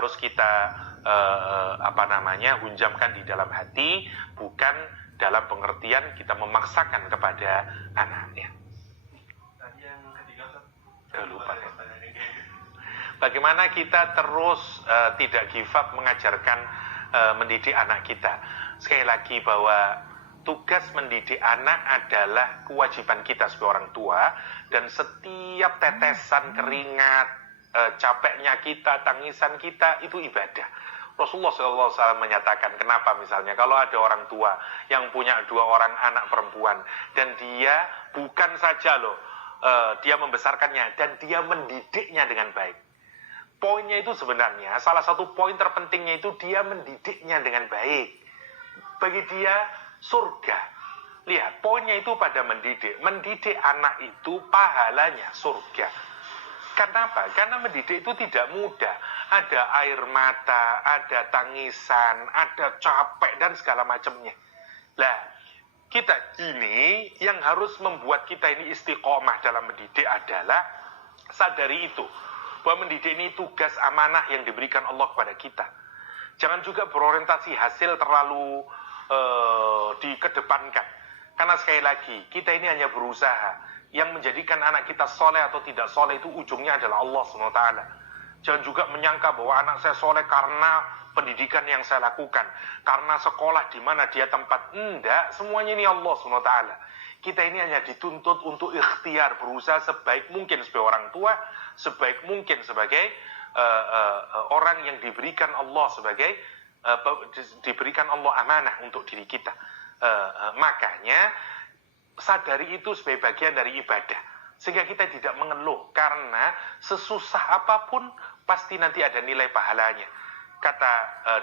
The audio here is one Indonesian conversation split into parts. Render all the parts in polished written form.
harus kita hunjamkan di dalam hati, bukan dalam pengertian kita memaksakan kepada anaknya. Tadi yang ketiga Lupa. Bagaimana kita terus tidak give up mengajarkan mendidik anak kita. Sekali lagi bahwa tugas mendidik anak adalah kewajiban kita sebagai orang tua, dan setiap tetesan keringat, capeknya kita, tangisan kita itu ibadah. Rasulullah SAW menyatakan, kenapa misalnya kalau ada orang tua yang punya 2 orang anak perempuan dan dia bukan saja dia membesarkannya dan dia mendidiknya dengan baik. Poinnya itu sebenarnya, salah satu poin terpentingnya itu dia mendidiknya dengan baik. Bagi dia surga. Lihat, poinnya itu pada mendidik. Mendidik anak itu pahalanya surga. Kenapa? Karena mendidik itu tidak mudah. Ada air mata, ada tangisan, ada capek dan segala macamnya. Lah, kita ini yang harus membuat kita ini istiqomah dalam mendidik adalah sadari itu, bahwa mendidik ini tugas amanah yang diberikan Allah kepada kita. Jangan juga berorientasi hasil terlalu dikedepankan. Karena sekali lagi, kita ini hanya berusaha. Yang menjadikan anak kita soleh atau tidak soleh itu ujungnya adalah Allah SWT. Jangan juga menyangka bahwa anak saya soleh karena pendidikan yang saya lakukan, karena sekolah di mana dia tempat. Enggak, semuanya ini Allah SWT. Kita ini hanya dituntut untuk ikhtiar, berusaha sebaik mungkin sebagai orang tua, sebaik mungkin sebagai orang yang diberikan Allah diberikan Allah amanah untuk diri kita. Makanya sadari itu sebagai bagian dari ibadah, sehingga kita tidak mengeluh, karena sesusah apapun pasti nanti ada nilai pahalanya. Kata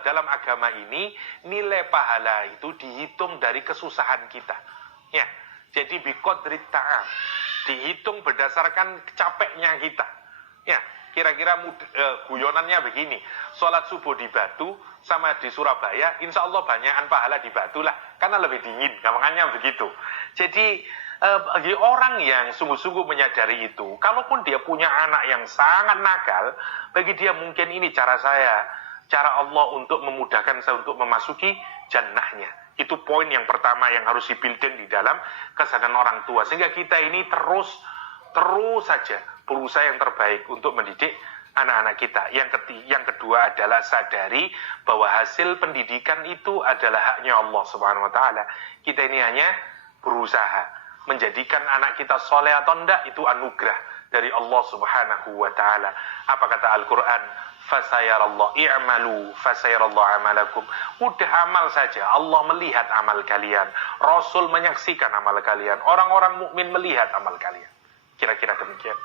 dalam agama ini, nilai pahala itu dihitung dari kesusahan kita. Ya, jadi biqadrit ta'am, dihitung berdasarkan capeknya kita. Ya, kira-kira guyonannya begini, sholat subuh di Batu sama di Surabaya, insya Allah banyakan pahala di Batu lah, karena lebih dingin, gampangnya begitu. Jadi bagi orang yang sungguh-sungguh menyadari itu, kalaupun dia punya anak yang sangat nakal, bagi dia mungkin ini cara Allah untuk memudahkan saya untuk memasuki jannahnya. Itu poin yang pertama yang harus di-build-in di dalam kesadaran orang tua, sehingga kita ini terus saja berusaha yang terbaik untuk mendidik anak-anak kita. Yang kedua adalah sadari bahwa hasil pendidikan itu adalah haknya Allah Subhanahu wa taala. Kita ini hanya berusaha menjadikan anak kita soleh atau enggak, itu anugerah dari Allah Subhanahu wa taala. Apa kata Al-Qur'an? Fasayarallahu i'malu fasayarallahu amalakum. Udah amal saja, Allah melihat amal kalian. Rasul menyaksikan amal kalian. Orang-orang mukmin melihat amal kalian. Kira-kira demikian.